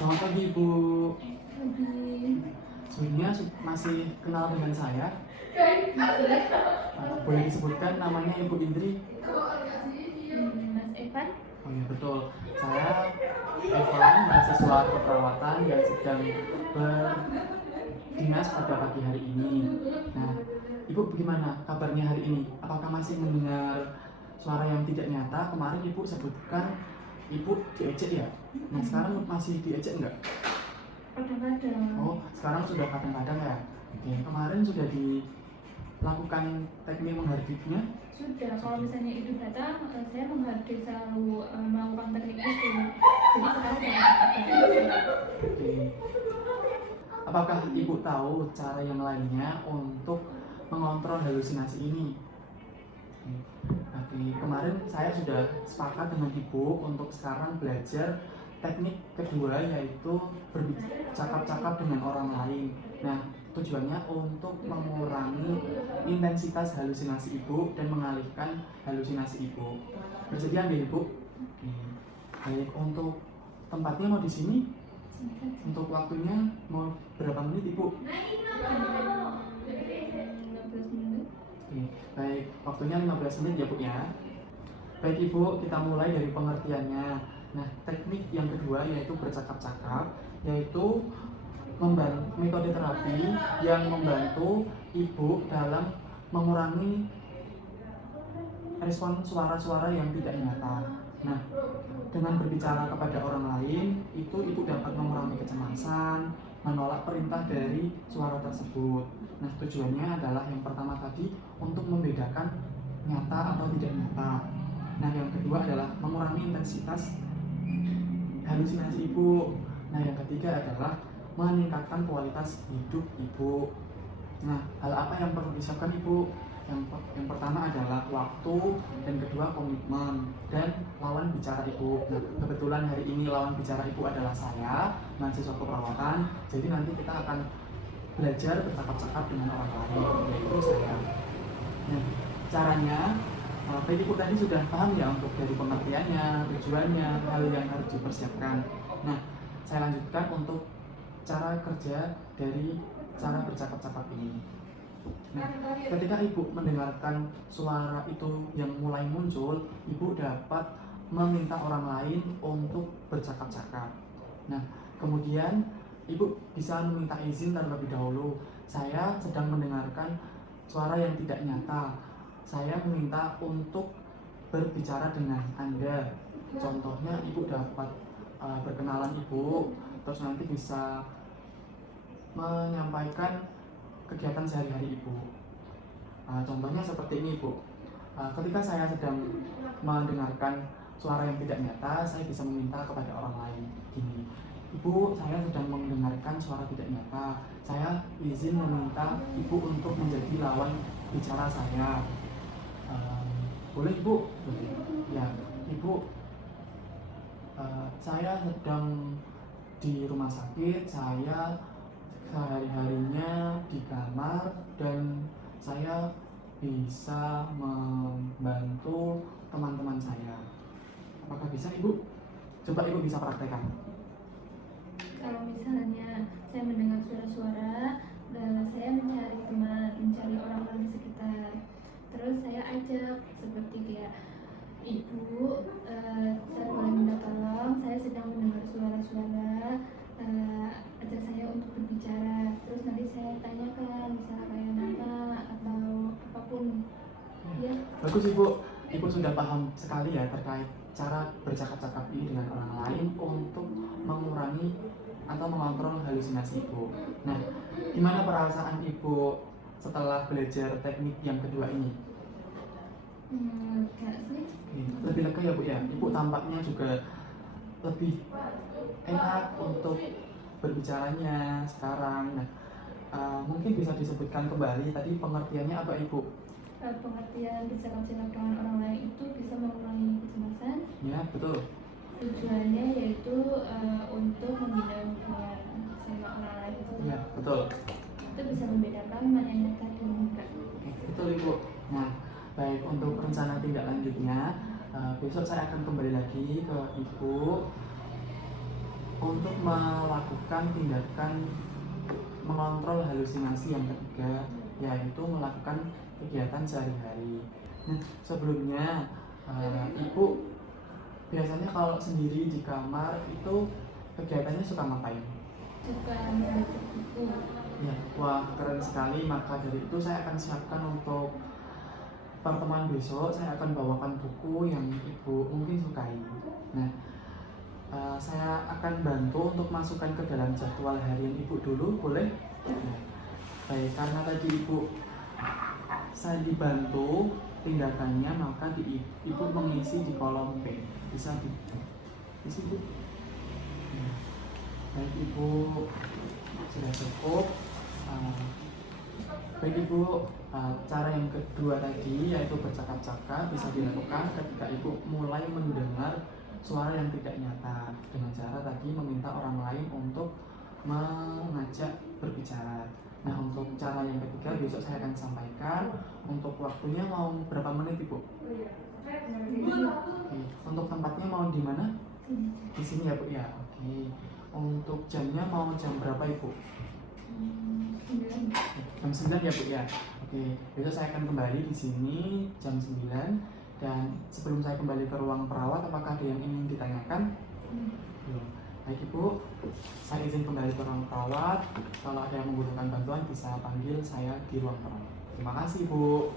Selamat pagi Ibu. Pagi. Sebelumnya masih kenal dengan saya? Masih. Boleh disebutkan namanya Ibu Indri? Mas Evan. Oh iya betul. Saya Evan, mahasiswa keperawatan yang sedang berdinas pada pagi hari ini. Nah, Ibu bagaimana kabarnya hari ini? Apakah masih mendengar suara yang tidak nyata? Kemarin Ibu sebutkan Ibu diejek ya? Nah sekarang masih diejek nggak? Kadang-kadang. Oh, sekarang sudah kadang-kadang ya? Oke, kemarin sudah dilakukan teknik menghardiknya? Sudah, kalau misalnya itu datang, saya menghargai selalu melakukan teknik itu. Jadi sekarang udah ada. Oke. Apakah Ibu tahu cara yang lainnya untuk mengontrol halusinasi ini? Oke, kemarin saya sudah sepakat dengan Ibu untuk sekarang belajar teknik kedua, yaitu bercakap-cakap dengan orang lain. Nah, tujuannya untuk mengurangi intensitas halusinasi Ibu dan mengalihkan halusinasi Ibu. Bersedia nggak Ibu? Oke. Baik, untuk tempatnya mau di sini? Untuk waktunya mau berapa menit Ibu? 15 menit. Oke, baik, waktunya 15 menit ya Bu ya. Baik Ibu, kita mulai dari pengertiannya. Nah, teknik yang kedua yaitu bercakap-cakap, yaitu metode terapi yang membantu Ibu dalam mengurangi respon suara-suara yang tidak nyata. Nah, dengan berbicara kepada orang lain, itu Ibu dapat mengurangi kecemasan, menolak perintah dari suara tersebut. Nah, tujuannya adalah yang pertama tadi untuk membedakan nyata atau tidak nyata. Nah, yang kedua adalah mengurangi intensitas halusinasi Ibu. Nah, yang ketiga adalah meningkatkan kualitas hidup Ibu. Nah, hal apa yang perlu disiapkan Ibu? Yang pertama adalah waktu, dan kedua komitmen, dan lawan bicara Ibu. Nah, kebetulan hari ini lawan bicara Ibu adalah saya, mahasiswa keperawatan. Jadi nanti kita akan belajar bercakap-cakap dengan orang lain, yaitu saya. Nah, caranya, baik Ibu tadi sudah paham ya untuk dari pengertiannya, tujuannya, hal yang harus dipersiapkan. Nah, saya lanjutkan untuk cara kerja dari cara bercakap-cakap ini. Nah, ketika Ibu mendengarkan suara itu yang mulai muncul, Ibu dapat meminta orang lain untuk bercakap-cakap. Nah, kemudian Ibu bisa meminta izin terlebih dahulu. Saya sedang mendengarkan suara yang tidak nyata. Saya meminta untuk berbicara dengan Anda. Contohnya Ibu dapat berkenalan Ibu, terus nanti bisa menyampaikan kegiatan sehari-hari Ibu. Contohnya seperti ini Ibu. Ketika saya sedang mendengarkan suara yang tidak nyata, saya bisa meminta kepada orang lain gini, Ibu, saya sedang mendengarkan suara tidak nyata. Saya izin meminta Ibu untuk menjadi lawan bicara saya. Boleh Ibu? Ya, Ibu. Saya sedang di rumah sakit. Saya sehari-harinya di kamar dan saya bisa membantu teman-teman saya. Apakah bisa Ibu? Coba Ibu bisa praktekkan. Kalau misalnya saya mendengar suara-suara, saya mencari teman, mencari orang-orang di sekitar. Terus saya ajak seperti kayak, Ibu, saya boleh minta tolong, saya sedang mendengar suara-suara, ajak saya untuk berbicara. Terus nanti saya tanyakan misalnya kayak nama atau apapun. Ya. Bagus Ibu. Ibu sudah paham sekali ya terkait cara bercakap-cakap ini dengan orang lain untuk mengurangi atau mengontrol halusinasi Ibu. Nah, gimana perasaan Ibu setelah belajar teknik yang kedua ini? Enggak sih. Lebih lega ya Bu ya. Ibu tampaknya juga lebih enak untuk berbicaranya sekarang. Nah, mungkin bisa disebutkan kembali tadi pengertiannya apa Ibu? Pengertian bercakap-cakap dengan orang lain itu bisa mengurangi kecemasan. Ya, betul. Tujuannya yaitu untuk membina hubungan sama orang lain itu. Ya, betul. Itu bisa membedakan mana yang nyata dan enggak. Betul Ibu. Nah, baik, untuk rencana tindak lanjutnya, besok saya akan kembali lagi ke Ibu untuk melakukan tindakan mengontrol halusinasi yang ketiga, yaitu melakukan kegiatan sehari-hari. Nah, sebelumnya Ibu biasanya kalau sendiri di kamar itu kegiatannya suka ngapain? Suka membaca buku. Ya, wah keren sekali. Maka dari itu saya akan siapkan untuk pertemuan besok. Saya akan bawakan buku yang Ibu mungkin sukai. Nah, saya akan bantu untuk masukkan ke dalam jadwal harian Ibu dulu, boleh? Nah, baik, karena tadi saya dibantu tindakannya, maka Ibu mengisi di kolom B. Bisa isi Bu. Nah, baik Ibu, sudah cukup. Baik Ibu, cara yang kedua tadi yaitu bercakap-cakap bisa dilakukan ketika Ibu mulai mendengar suara yang tidak nyata dengan cara tadi meminta orang lain untuk mengajak berbicara. Nah, untuk cara yang ketiga besok saya akan sampaikan. Untuk waktunya mau berapa menit Ibu? Oke. Untuk tempatnya mau di mana? Di sini ya Bu ya. Oke. Untuk jamnya mau jam berapa Ibu? Jam 9 ya Bu ya. Oke. Besok saya akan kembali di sini jam 9. Dan sebelum saya kembali ke ruang perawat, apakah ada yang ingin ditanyakan? Belum. Baik Ibu, saya izin kembali ke ruang perawat. Kalau ada yang membutuhkan bantuan bisa panggil saya di ruang perawat. Terima kasih Bu.